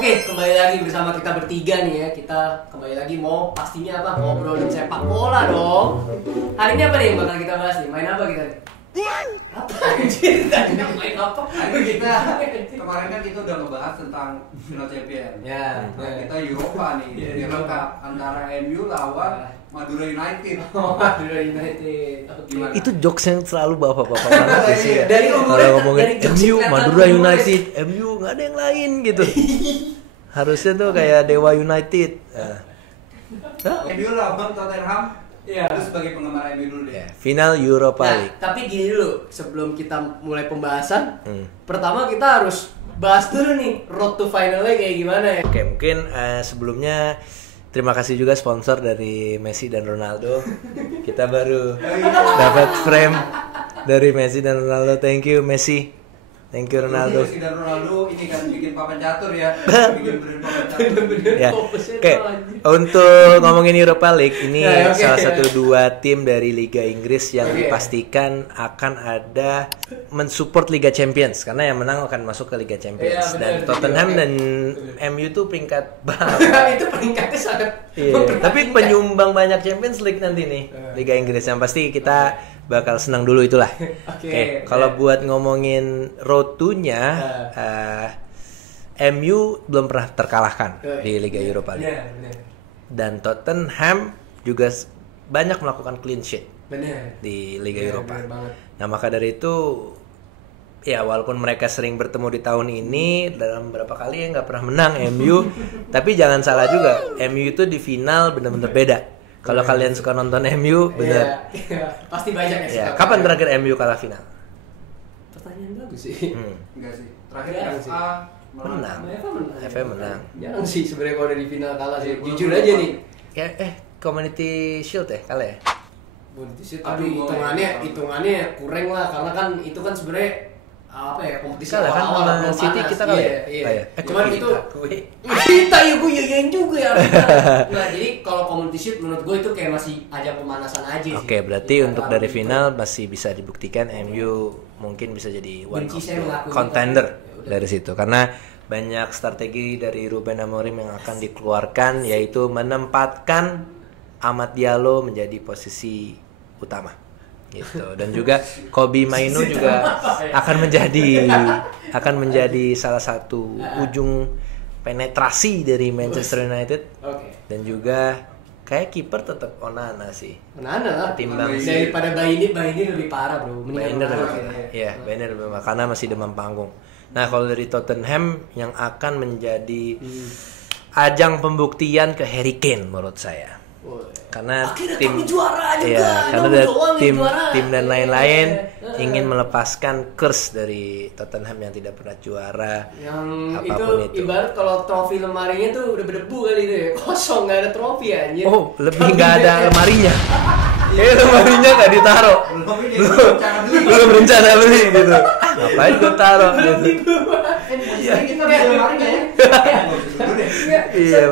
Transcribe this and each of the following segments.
Oke, kembali lagi bersama kita bertiga nih ya. Kita kembali lagi mau pastinya apa? Ngobrolin sepak bola dong. Hari ini apa nih yang bakal kita bahas nih? Main apa kita nih? Apa anjir? Tadi main apa? Kita kemarin kan kita udah ngebahas tentang final champion. Ya. Nah, kita Eropa nih. Di lengkap antara MU lawan Madura United. Madura United. Gimana? Itu jokes yang selalu bapak-bapak banget sih ya. Dari Kalau umurnya, ngomongin dari jokes MU, kelihatan Madura umurnya. United, MU nggak ada yang lain gitu. Harusnya tuh kayak Dewa United. MU lawan Tottenham. Iya. Itu sebagai penggemar MU dulu deh. Final Europa Nah, League. tapi gini dulu, sebelum kita mulai pembahasan, Hmm. pertama kita harus bahas dulu nih road to finalnya kayak gimana ya. Oke, mungkin sebelumnya terima kasih juga sponsor dari Messi dan Ronaldo. Kita baru dapat frame dari Messi dan Ronaldo. Thank you Messi. Thank you Ronaldo. Messi dan Ronaldo ini kan bikin papan catur ya. Bikin brand papan catur. Ya, oke. Untuk ngomongin Europa League ini Ya, oke. salah satu dua tim dari Liga Inggris yang Oke. dipastikan akan ada mensupport Liga Champions karena yang menang akan masuk ke Liga Iya, Champions. benar. Dan Tottenham Oke. dan MU tuh peringkat bawah. Itu peringkatnya sangat Iya, tapi penyumbang banyak Champions League nanti nih Liga Inggris yang pasti kita bakal senang dulu itulah. Oke. Kalau buat ngomongin road to-nya, MU belum pernah terkalahkan di Liga Europa League. Benar. Dan Tottenham juga banyak melakukan clean sheet Benar. di Liga Benar, Eropa. benar banget. Nah maka dari itu ya walaupun mereka sering bertemu di tahun ini dalam beberapa kali ya nggak pernah menang MU, tapi jangan salah juga MU itu di final benar-benar beda. Kalau kalian suka nonton MU benar. Iya, pasti banyak ya. Ya, suka. kapan terakhir MU kalah final? Pertanyaan bagus sih. Enggak sih. Terakhir Iya, FA Menang. FA FA menang. Jarang sih sebenarnya kalau udah di final kalah sih. Jujur aja nih. Ya Community Shield ya kalah ya? Tapi Aduh, hitungannya kurang lah karena kan itu kan sebenarnya apa ya kompetisi Kalah kan awal-awal sama belum City panas. kita kalah ya? Iya. Ah, ya. Cuman Kita. itu Wih. kita ya gue yayain juga ya. Nah, jadi kalau community shield menurut gue itu kayak masih ajang pemanasan aja sih. Oke, berarti Iya, untuk kalau dari gitu. final masih bisa dibuktikan MU mungkin bisa jadi one Benci of saya the mengakui contender itu. Ya udah. dari situ karena banyak strategi dari Ruben Amorim yang akan dikeluarkan yaitu menempatkan Amad Diallo menjadi posisi utama gitu dan juga Kobbie Mainoo juga akan menjadi salah satu ujung penetrasi dari Manchester United Oke. dan juga kayak kiper tetap Onana sih. Mana lah. Ketimbang si- Daripada Baini lebih parah bro. Mendingan Bainer Onana. ya, Bainer karena masih demam panggung. Nah, kalau dari Tottenham yang akan menjadi ajang pembuktian ke Harry Kane menurut saya. Woi. Karena Akhirnya tim kami juara juga. iya, karena Kamu ada doang yang tim juara. tim dan lain-lain Iya. ingin melepaskan curse dari Tottenham yang tidak pernah juara. Yang Apapun itu itu. ibarat kalau trofi lemarinya tuh udah berdebu kali itu ya. Kosong nggak ada trofi anjir. Oh, lebih nggak ada lemarinya. Kayak lemarinya nggak ditaruh. Belum rencana beli gitu. Ngapain gue taruh gitu. Kita bisa lari nggak ya? Iya,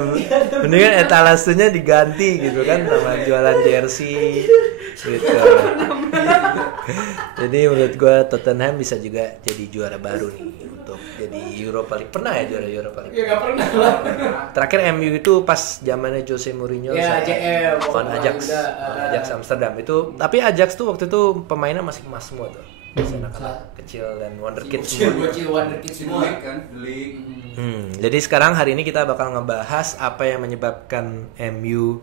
mendingan etalasenya diganti gitu kan nama jualan jersey gitu. Jadi menurut gue Tottenham bisa juga jadi juara baru nih untuk jadi Europa League. Pernah ya juara Europa League? Ya nggak pernah lah. Terakhir MU itu pas zamannya Jose Mourinho Ya, sama JL, lawan Ajax. udah, Lawan Ajax Amsterdam itu. Tapi Ajax tuh waktu itu pemainnya masih emas semua tuh. Anak-anak kecil dan wonderkid semua. Bocil wonderkid semua. Delik kan, delik. Jadi sekarang hari ini kita bakal ngebahas apa yang menyebabkan MU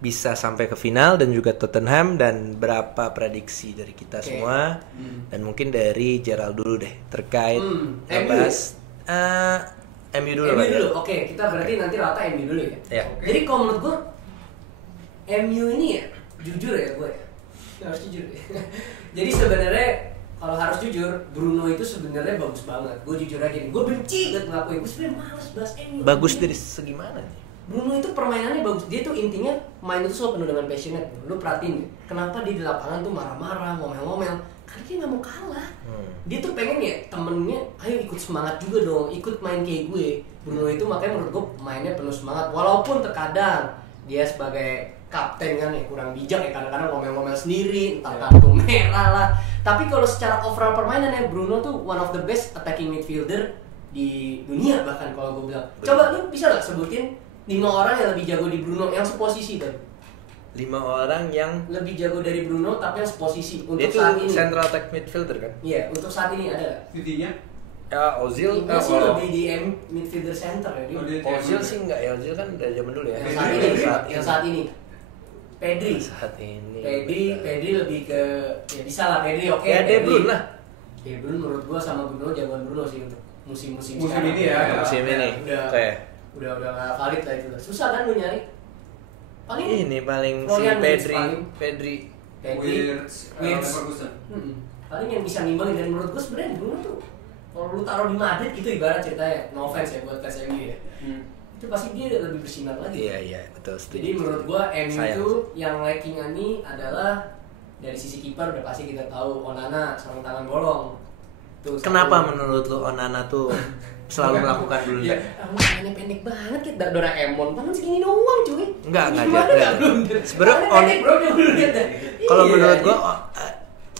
bisa sampai ke final dan juga Tottenham dan berapa prediksi dari kita Oke. semua dan mungkin dari Gerald dulu deh terkait MU. ngebahas MU dulu MU Pak, ya? dulu. Oke, kita berarti nanti rata MU dulu ya. Ya. Jadi kalau menurut gua MU ini ya jujur ya gue ya. Harus jujur ya. Jadi sebenarnya kalau harus jujur, Bruno itu sebenarnya bagus banget. Gue jujur aja nih, gue benci banget ngakuin. Gue sebenarnya males bahas MU. Bagus dari segi mana nih? Bruno itu permainannya bagus. Dia tuh intinya main itu selalu penuh dengan passionate. Lu perhatiin deh, kenapa dia di lapangan tuh marah-marah, ngomel-ngomel. Karena dia nggak mau kalah. Dia tuh pengen ya temennya, ayo ikut semangat juga dong, ikut main kayak gue. Bruno itu makanya menurut gue mainnya penuh semangat. Walaupun terkadang dia sebagai kapten kan ya kurang bijak ya, kadang-kadang ngomel-ngomel sendiri, entah kartu merah lah. Tapi kalau secara overall permainan ya Bruno tuh one of the best attacking midfielder di dunia bahkan kalau gue bilang. Coba lu bisa nggak sebutin 5 orang yang lebih jago di Bruno yang seposisi tuh? 5 orang yang lebih jago dari Bruno tapi yang seposisi untuk itu saat ini. central attack midfielder kan? Iya, untuk saat ini ada nggak? Intinya Ya Ozil, Ini sih lebih di midfielder center ya. Ozil sih enggak ya, Ozil kan dari zaman dulu ya. Yang saat ini. Pedri. Saat ini. Pedri lebih ke ya bisa lah Pedri oke. Ya De Bruyne lah. De Bruyne menurut gua sama Bruno jagoan Bruno sih untuk musim-musim ini ya. Musim ini. Udah nggak valid lah itu. Susah kan lu nyari? Paling ini paling si Florian Pedri. Wirtz, Leverkusen. Paling yang bisa nimbangin dan menurut gua sebenarnya Bruno tuh kalau lu taruh di Madrid itu ibarat ceritanya, no offense ya buat fans MU ya. Itu pasti dia lebih bersinar lagi. Iya betul. Jadi menurut gua MU itu yang lacking ini adalah dari sisi kiper udah pasti kita tahu Onana sarung tangan bolong. Tuh, kenapa menurut lu Onana tuh selalu melakukan dulu? Ya, tangannya pendek banget kita Doraemon, tangan segini doang cuy. Enggak. Sebenarnya kalau menurut gua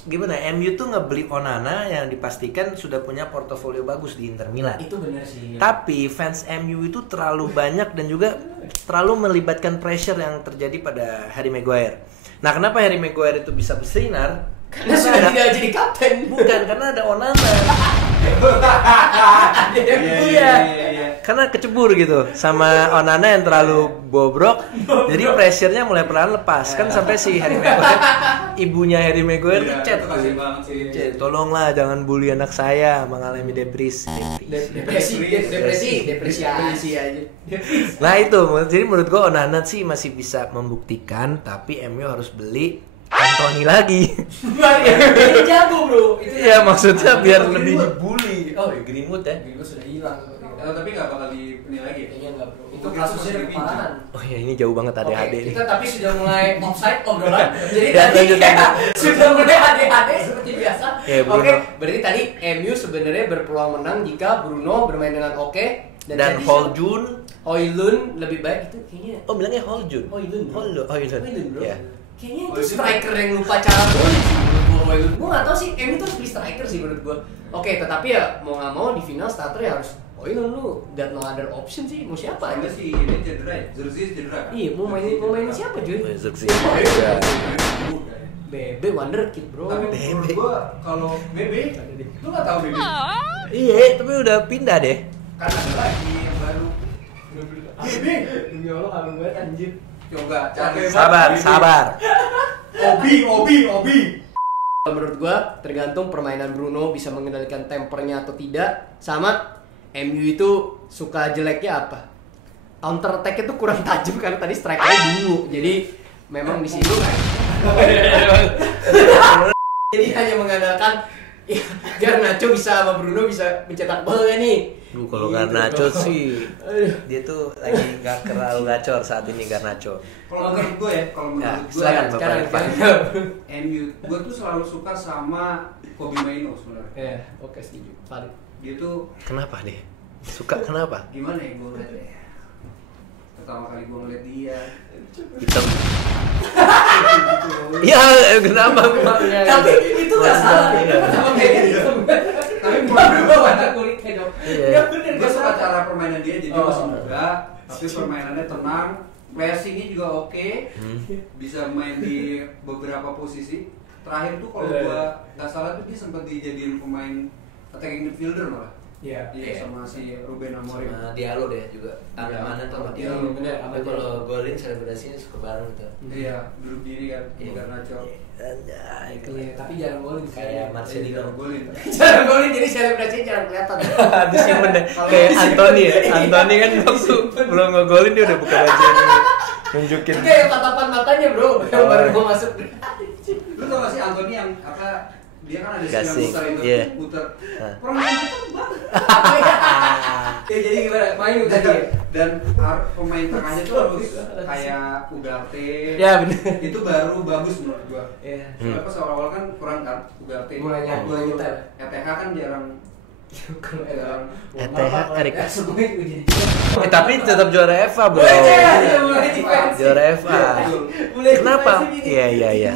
gimana MU tuh ngebeli Onana yang dipastikan sudah punya portofolio bagus di Inter Milan. Itu benar sih. Tapi fans MU itu terlalu banyak dan juga terlalu melibatkan pressure yang terjadi pada Harry Maguire. Nah, kenapa Harry Maguire itu bisa bersinar? Karena sudah tidak jadi kapten. Bukan, karena ada Onana. Iya. Karena kecebur gitu sama Onana yang terlalu bobrok. Jadi pressure-nya mulai perlahan lepas. Kan sampai si Harry Maguire, ibunya Harry Maguire tuh chat. Tolonglah jangan bully anak saya mengalami depresi aja. Nah itu, jadi menurut gua Onana sih masih bisa membuktikan, tapi MU harus beli Anthony lagi. Ini jago bro. Iya maksudnya biar lebih dibully. Oh ya Greenwood ya. Greenwood sudah hilang. Tapi nggak bakal ini lagi. Kayaknya nggak bro. Itu Itu kasusnya kasus kepalahan. Oh ya ini jauh banget ADHD nih. Kita tapi sudah mulai offside obrolan. Jadi Ya, tadi lanjut. sudah mulai ADHD seperti biasa. Ya, Bruno. Oke, berarti tadi MU sebenarnya berpeluang menang jika Bruno bermain dengan oke Dan Holjun. Hoylund lebih baik itu kayaknya. Oh bilangnya Holjun. Hoylund. Hoylund. Bro. Ya. Kayaknya itu striker yang lupa cara golin sih menurut gua Hoylund. Gua nggak tahu sih MU itu harus beli striker sih menurut gua. Oke, tetapi ya mau nggak mau di final starter ya harus Hoylund lu. Got no other option sih. Mau siapa Ada aja sih ini cedera ya. Zirkzee cedera kan? Iya, mau mainin siapa cuy? Zirkzee. Bebe wonderkid bro. Tapi menurut gua kalau Bebe, lu nggak tahu Bebe? Iya, tapi udah pindah deh. Kan ada lagi yang baru. Bebe, Demi Allah halu banget anjir. coba cari. Sabar. Obi. Menurut gua tergantung permainan Bruno bisa mengendalikan tempernya atau tidak, sama MU itu suka jeleknya apa. Counter attack itu kurang tajam karena tadi strikernya dulu. Jadi memang di sini jadi hanya mengandalkan ya, Garnacho bisa sama Bruno bisa mencetak gol nih. Kalau Garnacho sih dia tuh lagi nggak terlalu gacor saat ini Garnacho. Kalau menurut gue ya, silakan sekarang MU, gue tuh selalu suka sama Kobe Mainoo sebenarnya. Oke setuju. Valid. Dia tuh Kenapa deh? Suka kenapa? gimana ya gue ngeliatnya? Pertama kali gue ngeliat dia Hitam. Ya kenapa memangnya? Tapi itu nggak salah. Pertama kali hitam. Tapi baru warna kulitnya dong. Iya. Bener gue suka cara permainan dia, jadi Oh. masih muda tapi permainannya tenang, passingnya juga oke, bisa main di beberapa posisi. Terakhir tuh kalau gue nggak salah tuh dia sempat dijadiin pemain attacking midfielder malah. Iya. Iya, sama si Ruben Amorim. Sama Diallo deh juga. Mana tuh sama Diallo. Bener. Tapi kalau golin selebrasinya suka bareng gitu. Iya, duduk diri kan, Iya. Garnacho. Anjay. Iya, tapi jarang golin sih. Kayak Marcelino. Golin. Jarang golin jadi selebrasinya jarang kelihatan. Disimpen deh. Kayak Anthony ya. Anthony kan waktu belum ngegolin dia udah buka baju nunjukin. Kayak tatapan matanya bro, yang baru mau masuk. Lu tau gak sih Anthony yang apa dia kan ada Gasing, muter itu, iya. muter. Hah. Permainan itu banget. Ya jadi gimana? Main tadi ya? Dan pemain tengahnya tuh harus kayak Ugarte. Ya bener. Itu baru bagus menurut gua. Iya. Soalnya pas awal-awal kan kurang kan Ugarte. Mulai nyetel. ETH kan jarang Kalau ETH Erik. semuanya juga jadi Tapi tetap juara FA, Bro. Juara FA. Kenapa? Iya.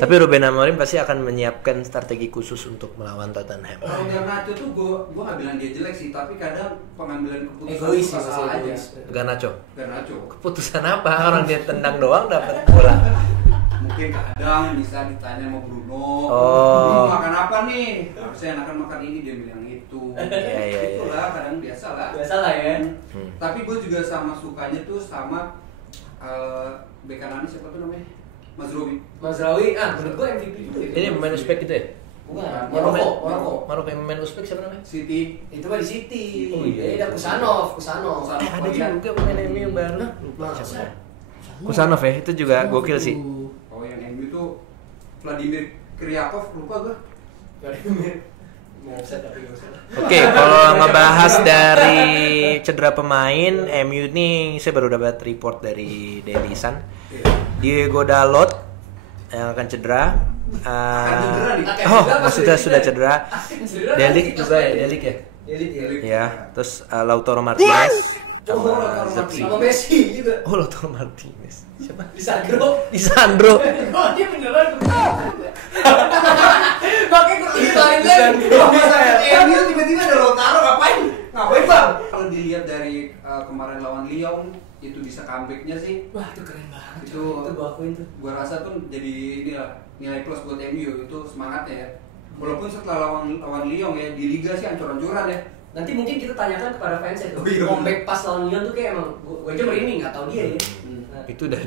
Tapi Ruben Amorim pasti akan menyiapkan strategi khusus untuk melawan Tottenham. Kalau Garnacho tuh gue nggak bilang dia jelek sih, tapi kadang pengambilan keputusan egois itu salah aja. Garnacho. Garnacho. Keputusan apa? Orang dia tendang doang dapat bola. Mungkin kadang bisa ditanya sama Bruno, Oh. Bruno makan apa nih? Harusnya enakan makan ini, dia bilang itu. Iya. Itulah kadang biasa lah. biasa lah ya. Tapi gue juga sama sukanya tuh sama bek kanan siapa tuh namanya? Mazraoui, menurut gue MVP juga. Ini pemain Uzbek gitu ya? Bukan, Maroko yang pemain Uzbek siapa namanya? City. Itu mah di City. Oh, iya. Ada Kusanov. Ada juga pemain MU baru. Lupa Masa? siapa. Kusanov ya, itu juga gokil sih. Oh yang MU tuh Vladimir Kryakov, lupa gue. Oke, kalau ngebahas dari cedera pemain, MU nih saya baru dapat report dari Daily Sun. Diego Dalot yang akan cedera. Maksudnya sudah cedera. Delik juga ya, Delik ya. Ya, terus Lautaro Martinez. Sama Messi juga. Oh, Lautaro Martinez. Siapa? Lisandro. Oh, dia beneran. Makanya gue tinggalin lagi. MU tiba-tiba ada Lautaro ngapain bang? Kalau dilihat dari kemarin lawan Lyon itu bisa comebacknya sih. Wah, itu keren banget. Itu gue akuin tuh. Gua rasa tuh jadi inilah nilai plus buat MU itu semangatnya ya. Walaupun setelah lawan Lyon ya di liga sih ancur-ancuran ya. Nanti mungkin kita tanyakan kepada fans itu. Oh, iya. Comeback pas lawan Lyon tuh kayak emang gue aja merinding nggak tahu dia ya. Itu udah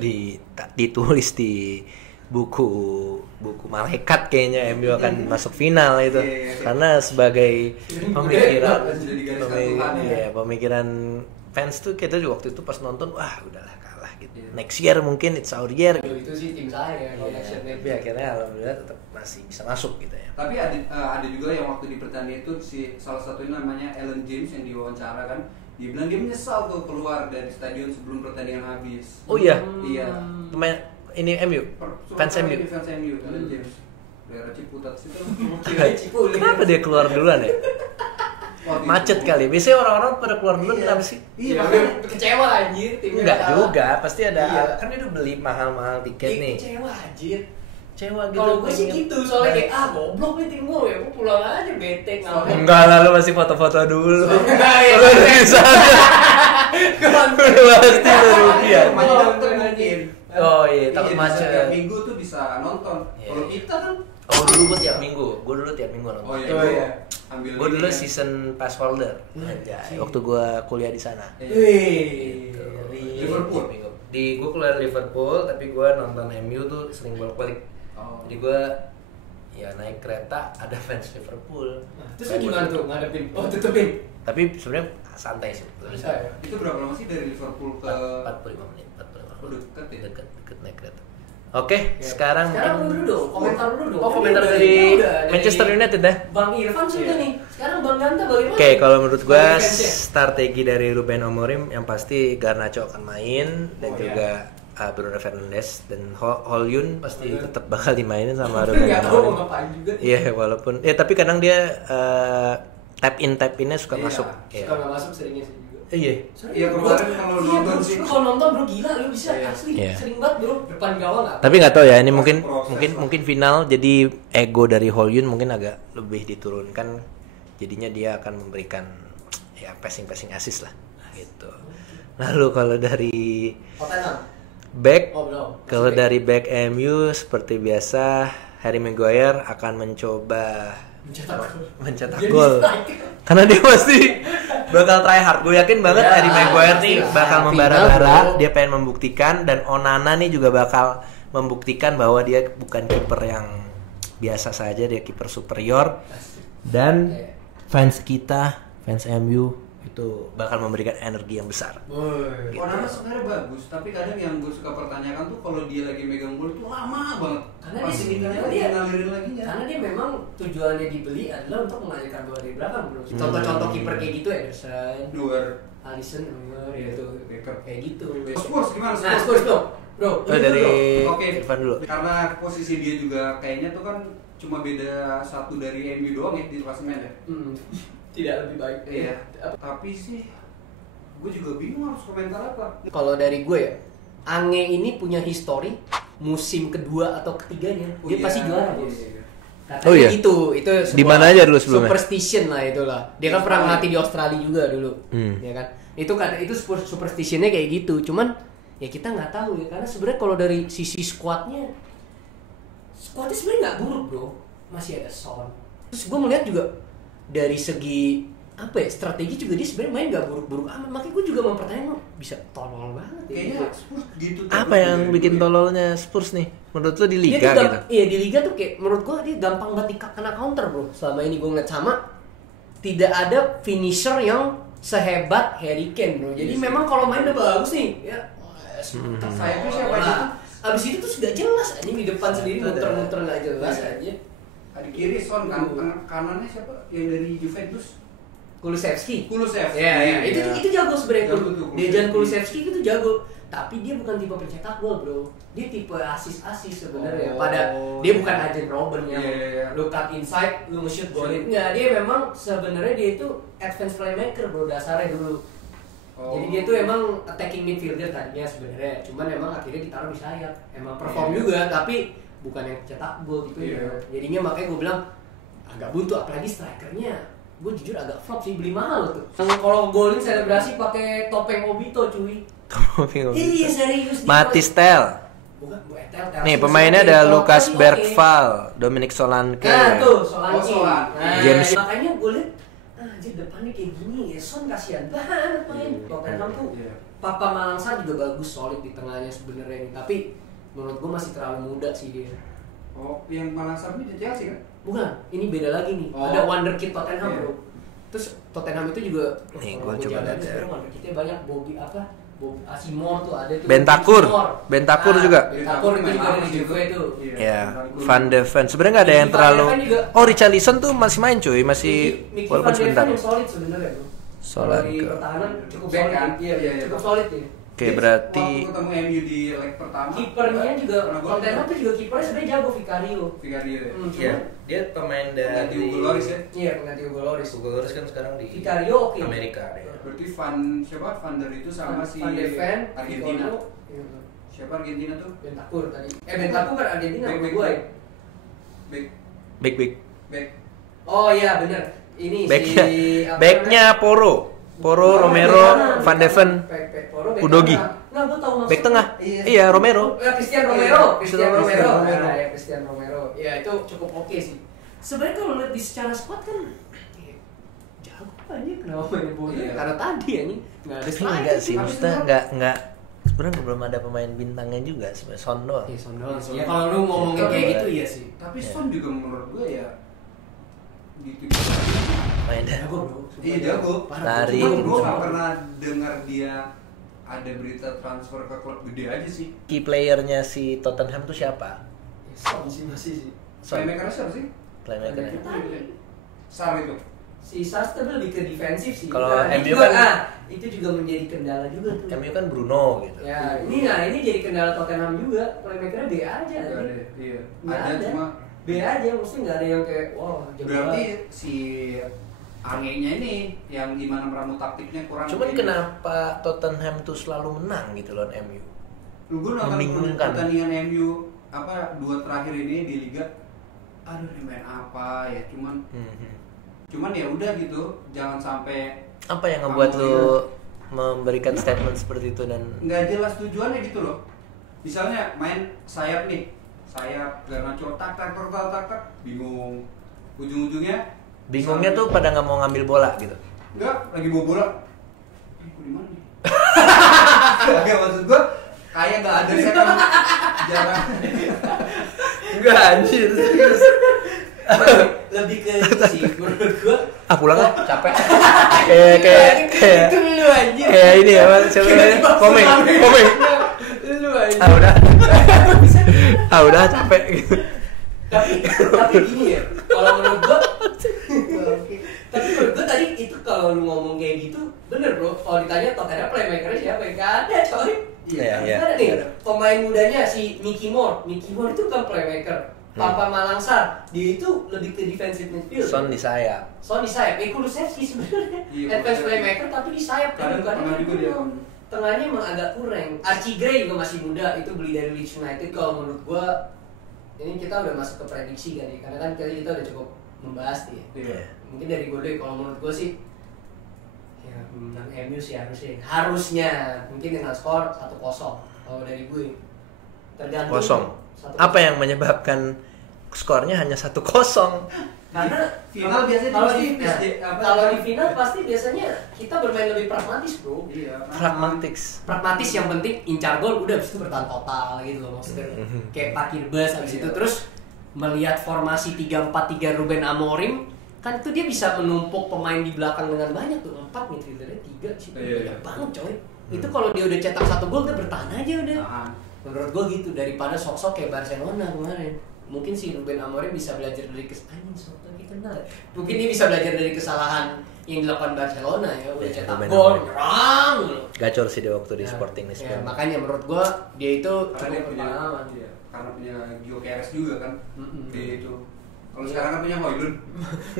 ditulis di buku malaikat kayaknya MU akan masuk final itu. Karena sebagai pemikiran fans tuh kita juga waktu itu pas nonton wah udahlah kalah gitu. Next year mungkin it's our year. Itu sih tim saya kalau next year. Tapi akhirnya alhamdulillah tetap masih bisa masuk gitu ya. Tapi ada juga yang waktu di pertandingan itu salah satunya namanya Alan James yang diwawancara kan, dia bilang dia menyesal tuh keluar dari stadion sebelum pertandingan habis. Oh iya. Iya. Pemain ini MU. Fans MU. Fans MU Alan James. Daerah Ciputat situ. Kenapa dia keluar duluan ya? Macet kali. Biasanya orang-orang pada keluar duluan kenapa sih? Iya, kecewa anjir timnya. Enggak juga, pasti ada kan dia udah beli mahal-mahal tiket nih. Kecewa anjir. Kecewa gitu. Kalau gue sih gitu, soalnya kayak goblok nih tim gue ya, gue pulang aja bete ngapain. Enggak lah, lu masih foto-foto dulu. Enggak ya. Lu di sana. Udah pasti rugi ya. Oh iya, takut macet. Tiap minggu tuh bisa nonton. Kalau kita kan dulu gue tiap minggu nonton. Oh iya. Ambil Gue dulu season pass holder. Anjay, waktu gue kuliah di sana. Wih, Liverpool. Gue kuliah di Liverpool, tapi gue nonton MU tuh sering bolak-balik. Jadi gue ya naik kereta ada fans Liverpool. Terus gimana tuh ngadepin? Oh tutupin. Tapi sebenarnya santai sih. Itu berapa lama sih dari Liverpool ke 45 menit. Oh, dekat ya? Dekat naik kereta. Oke, sekarang dulu dong, komentar dulu dong. Oh, komentar dari Manchester United dah. Bang Irfan sudah nih. Sekarang Bang Ganta bagaimana? Oke, kalau menurut gue strategi dari Ruben Amorim yang pasti Garnacho akan main dan juga Bruno Fernandes dan Hollywood pasti tetap bakal dimainin sama Ruben Amorim. Iya, walaupun tapi kadang dia tap innya suka masuk. Suka nggak masuk seringnya sih. Iya. Iya kemarin kalau nonton sih. Kalau nonton bro gila lu bisa asli sering banget bro depan gawang nggak? Tapi nggak tahu ya ini mungkin final jadi ego dari Hollywood mungkin agak lebih diturunkan jadinya dia akan memberikan ya passing assist lah gitu. Lalu kalau dari back kalau dari back MU seperti biasa Harry Maguire akan mencoba mencetak gol karena dia pasti bakal try hard. Gue yakin banget Harry Maguire nih bakal membara-bara, dia pengen membuktikan dan Onana nih juga bakal membuktikan bahwa dia bukan kiper yang biasa saja, dia kiper superior dan fans MU itu bakal memberikan energi yang besar. Gitu. Onana sebenarnya bagus, tapi kadang yang gue suka pertanyakan tuh kalau dia lagi megang bola tuh lama banget. Karena dia ngalirin lagi ya. Karena dia memang tujuannya dibeli adalah untuk mengalirkan bola dari belakang, bro. Contoh-contoh kiper kayak gitu Ederson, Alisson, itu kayak gitu. Spurs gimana? Spurs bro. Dari Irfan dulu. Karena posisi dia juga kayaknya tuh kan cuma beda 1 dari MU doang ya di klasemen ya. tidak lebih baik. Iya. Tapi sih gue juga bingung harus komentar apa. Kalau dari gue ya, Ange ini punya histori musim kedua atau ketiganya dia pasti juara, Bos. Katanya itu di mana aja dulu sebelumnya? Superstition lah itulah. Dia kan pernah ngelatih di Australia juga dulu. Ya kan? Itu superstitionnya kayak gitu. Cuman ya kita nggak tahu ya, karena sebenarnya kalau dari sisi squadnya sebenarnya nggak buruk, bro. Masih ada Son. Terus gue melihat juga dari segi strategi juga dia sebenarnya main nggak buruk-buruk amat. Makanya gue juga mempertanyakan bisa tolol banget ya. Kayaknya Spurs gitu. Apa yang bikin tololnya Spurs nih? Menurut lo di liga gitu? Iya, di liga tuh kayak menurut gue dia gampang banget kena counter, bro. Selama ini gue ngeliat sama tidak ada finisher yang sehebat Harry Kane, bro. Jadi memang kalau main udah bagus nih, ya sayapnya siapa aja tuh. Abis itu tuh sudah jelas aja di depan sendiri muter-muter nggak jelas aja. Di kiri Son kan, kanannya siapa? Yang dari Juventus? Kulusevski. Ya. Itu jago sebenarnya. Dejan Kulusevski itu jago. Tapi dia bukan tipe pencetak gol, bro. Dia tipe asis sebenarnya. Dia bukan Arjen Robben yang lu cut inside, lu nge-shoot golin. Enggak, dia memang sebenarnya dia itu advance playmaker, bro, dasarnya dulu. Jadi dia tuh emang attacking midfielder tadinya sebenarnya. Cuman emang akhirnya ditaruh di sayap. Emang perform juga, tapi bukan yang cetak gol gitu ya. Jadinya makanya gue bilang agak buntu, apalagi strikernya. Gue jujur agak flop sih, beli mahal tuh. Kalau golin selebrasi pakai topeng Obito, cuy. Iya serius. Matistel. Bukan, nih pemainnya ada Lucas Bergvall, Dominic Solanke. Nah tuh, Solanke. James. Makanya gue liat, anjir depannya kayak gini ya, Son kasihan banget main. Tottenham tuh, Papa Malangsa juga bagus, solid di tengahnya sebenarnya ini. Tapi menurut gue masih terlalu muda sih dia. Oh, yang Malangsa ini di Chelsea kan? Bukan, ini beda lagi nih. Ada wonderkid Tottenham, bro. Terus Tottenham itu juga nih gue coba lihat ya. Wonderkidnya banyak, Asimor tuh ada tuh. Bentakur juga. Bentakur itu juga dari Juve itu. Ya, Van de Ven. Sebenarnya nggak ada yang terlalu. Richarlison tuh masih main cuy, masih walaupun sebentar. Yang solid sebenarnya, bro. Solanke. Di pertahanan cukup solid kan? Iya, cukup solid ya. Oke, berarti waktu ketemu MU di leg pertama. Kipernya juga Tottenham tuh juga kipernya sebenarnya jago, Vicario. Iya, dia pemain dari Hugo Lloris ya. Iya, pengganti Hugo Lloris. Hugo Lloris kan sekarang di Vicario Amerika deh. Berarti Van der itu sama si Van de Ven, Argentina. Siapa Argentina tuh? Bentakur tadi. Bentakur kan Argentina, gue. Back. Oh iya benar. Ini backnya Poro, Romero, Van de Ven, Udogi. Nah, gue tahu back tengah. Iya, Romero. Cristian Romero. Cristian Romero. Ya itu cukup oke sih. Sebenarnya kalau lihat di secara squad kan jago aja, kenapa main bola? Karena tadi ini nggak ada striker. Enggak sih, maksudnya nggak. Sebenarnya belum ada pemain bintangnya juga, sebenarnya Son doang. Iya, Son doang. Ya kalau lu ngomongin kayak gitu iya sih. Tapi Son juga menurut gue ya gitu. Main jago, bro. Iya jago. Lari. Gue nggak pernah dengar dia ada berita transfer ke klub gede aja sih. Key playernya si Tottenham tuh siapa? Son sih masih sih. Playmaker siapa sih? Playmaker. Sar itu. Si Sars tapi lebih ke defensif sih. Kalau MU juga, kan itu juga menjadi kendala juga tuh. MU kan Bruno gitu. Ya, ini jadi kendala Tottenham juga. Playmakernya B aja. Iya. Ada cuma B aja, mesti nggak ada yang kayak wow. Berarti si Angenya ini yang gimana meramu taktiknya kurang. Cuman kenapa Tottenham tuh selalu menang gitu loh MU? Lu gue nonton pertandingan MU dua terakhir ini di Liga. Aduh, ini main apa ya? Cuman ya udah gitu, jangan sampai. Apa yang ngebuat lu memberikan statement seperti itu dan nggak jelas tujuannya gitu loh. Misalnya main sayap nih, Garnacho tak, bingung. Bingungnya tuh pada nggak mau ngambil bola gitu. Enggak, lagi bawa bola. Aku di mana nih? Enggak, maksud gua kayak nggak ada second jarang. Enggak anjir, serius. Lebih ke sih menurut gua. Pulang ah, capek. kayak itu lu anjir. Kayak ini ya, siapa namanya? Komeng. Lu anjir. Udah capek gitu. Tapi gini ya, kalau menurut gua tapi menurut gua tadi itu kalau lu ngomong kayak gitu bener bro. Kalau ditanya Tottenham playmakernya siapa? Gak ada coy. Iya. Ada nih pemain mudanya si Mickey Moore itu bukan playmaker. Papa Malangsar, dia itu lebih ke defensive midfield. Son di sayap. Son di sayap, Kulusevski sebenarnya advance playmaker tapi di sayap kan Tengah juga dia. Tengahnya emang agak kurang. Archie Gray juga masih muda, itu beli dari Leeds United. Kalau menurut gua ini kita udah masuk ke prediksi kan ya, karena kan kita udah cukup membahas nih. Iya. Mungkin dari gue deh, kalau menurut gue sih ya menang MU sih harusnya mungkin dengan skor 1-0 kalau dari gue tergantung Kosong. 1-0. Apa yang menyebabkan skornya hanya 1-0? Karena Final biasanya kalau pasti di kalau di final pasti biasanya kita bermain lebih pragmatis bro. Iya. Pragmatis. Yang penting incar gol udah abis itu bertahan total gitu loh maksudnya. Kayak parkir bus abis itu terus melihat formasi 3-4-3 Ruben Amorim kan itu dia bisa menumpuk pemain di belakang dengan banyak tuh 4 midfieldernya 3 sih banyak banget coy. Itu kalau dia udah cetak 1 gol dia bertahan aja udah. Menurut gua gitu daripada sok-sok kayak Barcelona kemarin. Mungkin si Ruben Amorim bisa belajar dari mungkin dia bisa belajar dari kesalahan yang dilakukan Barcelona ya udah cetak gol nyerang gacor sih dia waktu di Sporting Lisbon. Ya, makanya menurut gua dia itu Karena cukup dia punya pengalaman. karena punya Gyökeres juga kan. Dia itu. Kalau sekarang kan punya Højlund.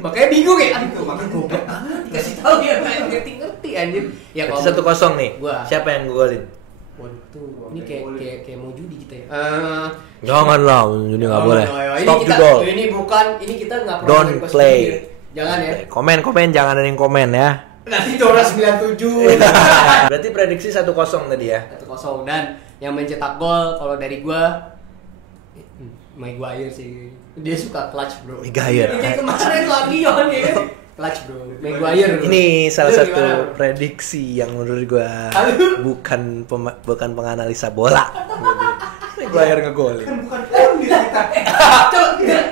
Makanya bingung ya. Itu makanya Goblok banget dikasih tahu ya main ngerti anjir. Ya Berarti 1-0 nih. Gua. Siapa yang golin? Waduh, ini kayak mau judi kita ya. Janganlah, ini nggak boleh. Stop Ini the goal. ini kita nggak pernah Don't request play. judi ya. Jangan ya. Komen jangan ada yang komen ya. Nanti Dora 97. Berarti prediksi 1-0 tadi ya. 1-0 dan yang mencetak gol kalau dari gua Maguire sih. Dia suka clutch, bro. Maguire. Kayak kemarin lawan Lyon ya. Clutch, bro. Maguire. Bro. Ini salah Lu satu gimana? prediksi yang menurut gua Aduh. bukan penganalisa bola. Maguire ngegolin. kan bukan dia kita.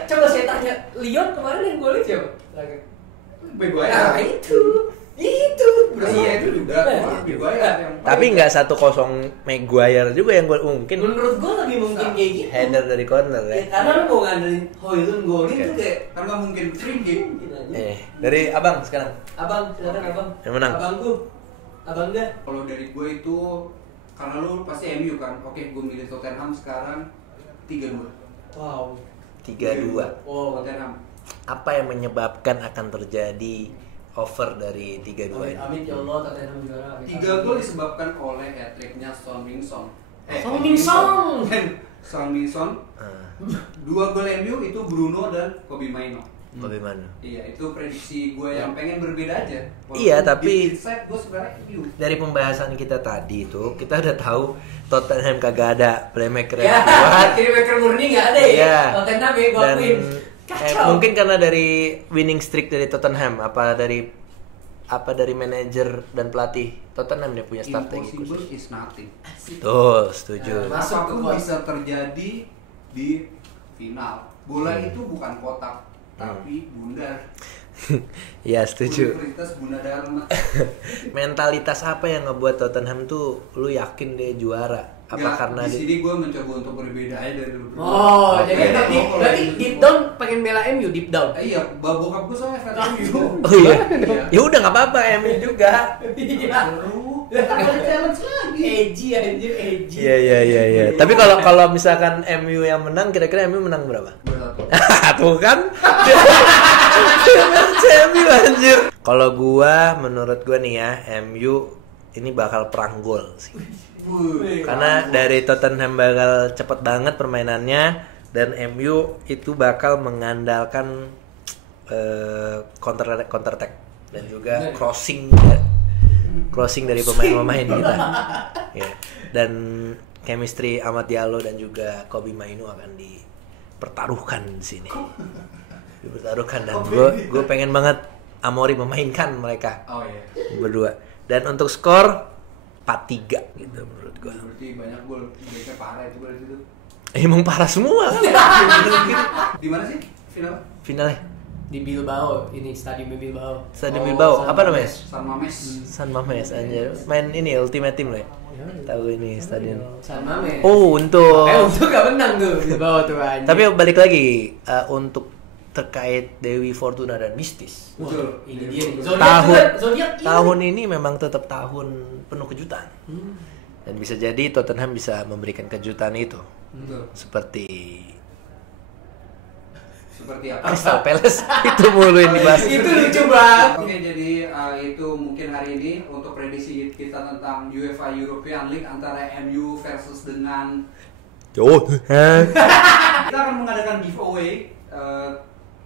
Coba saya tanya, Lyon kemarin yang golin siapa? Maguire. Nah, itu. Iya itu juga. Maguire yang Tapi nggak 1-0 Maguire juga yang gol mungkin. Menurut gua lebih mungkin kayak gitu. Header dari corner Ya, ya. karena lu mau ngandelin Højlund golin tuh kayak kan nggak mungkin free game. Dari abang sekarang. Abang, silakan abang. Yang menang. Abangku. Abang enggak? Kalau dari gue itu karena lu pasti MU kan. Oke, gue milih Tottenham sekarang 3-2. Wow. 3-2. Oh, Tottenham. Apa yang menyebabkan akan terjadi over dari 3-2 ini? Amin ya Allah, Tottenham juara. 3 gol disebabkan oleh hat-tricknya Son Min-son. Son Min-son. 2 gol MU itu Bruno dan Kobbie Mainoo. Bagaimana? Iya, itu prediksi gue yang pengen berbeda aja. Iya, tapi inside gue sebenarnya MU. dari pembahasan kita tadi itu kita udah tahu Tottenham kagak ada playmaker Ya, yang kuat. playmaker murni nggak ada ya. Iya. Tottenham ya, gua Dan akuin. Kacau. mungkin karena dari winning streak dari Tottenham, apa dari manajer dan pelatih Tottenham dia punya strategi Impossible khusus. is nothing. Tuh, setuju. Nah, masuk ke Apapun gol. bisa terjadi di final. Bola itu bukan kotak, tapi bundar. Ya, setuju. Universitas Bunda Dharma. Mentalitas apa yang ngebuat Tottenham tuh lu yakin dia juara? Apa Nggak, karena di sini gue mencoba untuk berbeda aja dari lu. Oh, Oke. jadi berarti deep down pengen bela MU deep down. Iya, bokap gue soalnya fans MU. Oh iya. Ya udah nggak apa-apa, MU juga. Iya. Seru. Ada challenge lagi. Edgy anjir, edgy. Iya. Tapi kalau misalkan MU yang menang, kira-kira MU menang berapa? Tuh kan. MU anjir. Kalau menurut gua nih ya, MU ini bakal perang gol sih. Karena dari Tottenham bakal cepet banget permainannya dan MU itu bakal mengandalkan counter attack dan juga crossing dari pemain-pemain kita. Ya. Dan chemistry Amad Diallo dan juga Kobbie Mainoo akan dipertaruhkan di sini. Dipertaruhkan dan gue pengen banget Amorim memainkan mereka Oh iya. berdua. Dan untuk skor 4-3 gitu menurut gue. Berarti banyak gol. Mereka parah itu berarti itu. Emang parah semua. Di mana sih final? Finalnya Di Bilbao, ini Stadium Bilbao. Stadium Oh, Bilbao. San Apa namanya? Mamés. San Mamés. San Mamés anjir. Main ini Ultimate Team loh ya. Tahu ini stadion. San Mamés. Oh, untuk Untuk gak menang tuh Bilbao tuh anjir. tapi balik lagi untuk terkait Dewi Fortuna dan mistis. Betul. Ini dia nih. Zodiac Tahun ini memang tetap tahun penuh kejutan. Dan bisa jadi Tottenham bisa memberikan kejutan itu. Betul. Seperti seperti apa. Crystal Palace itu mulu yang dibahas. Itu lucu banget. Oke, jadi itu mungkin hari ini untuk prediksi kita tentang UEFA European League antara MU versus dengan kita akan mengadakan giveaway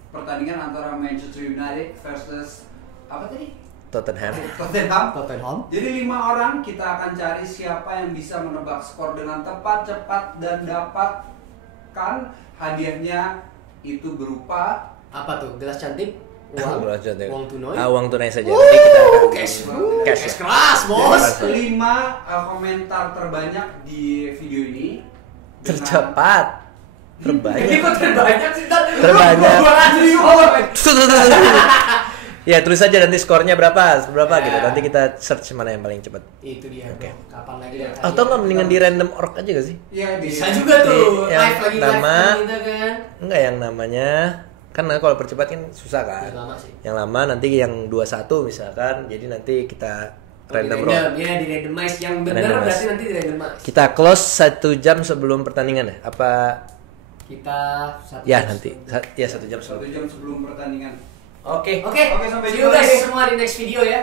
pertandingan antara Manchester United versus apa tadi? Tottenham. Jadi 5 orang kita akan cari siapa yang bisa menebak skor dengan tepat, cepat dan dapatkan hadiahnya itu berupa Apa tuh? Gelas cantik? Uang tunai? Uang tunai saja. Nanti kita Cash keras, bos. 5 komentar terbanyak di video ini dengan- tercepat. Ini Terbanyak. kok terbanyak sih? Terbanyak. Lu Ya tulis aja nanti skornya berapa gitu. Nanti kita search mana yang paling cepat. Itu dia. Oke. Kapan lagi dan Atau nggak mendingan di random org aja gak sih? Ya, bisa juga tuh. Yang Live lagi nama- live kita kan. Enggak, yang namanya kan kalau percepat kan susah kan. Yang lama sih. Yang lama nanti yang 21 misalkan. Jadi nanti kita random roll. Ya di randomize yang benar Randomize. berarti nanti di randomize. Kita close 1 jam sebelum pertandingan ya? Apa Kita ya nanti? Ya 1 jam 1 sebelum. jam sebelum pertandingan. Oke. Oke, Oke, sampai see you jumpa guys lagi. semua di next video ya.